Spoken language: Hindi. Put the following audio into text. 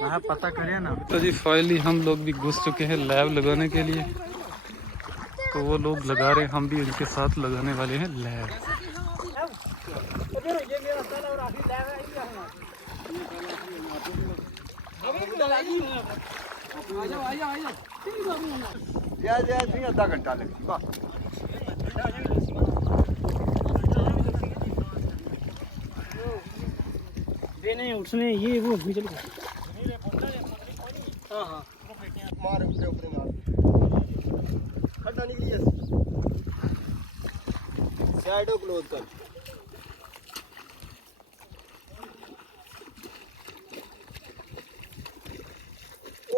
हाँ पता करें ना। तो जी फाइनली हम लोग भी घुस चुके हैं लैब लगाने के लिए। तो वो लोग लगा रहे हैं, हम भी उनके साथ लगाने वाले हैं लैब। आधा घंटा लगेगा। नहीं उसमें ये वो भी चलो। हाँ हाँ मार ऊपर ऊपर मार खड्डा निकली है। साइडो क्लोज कर।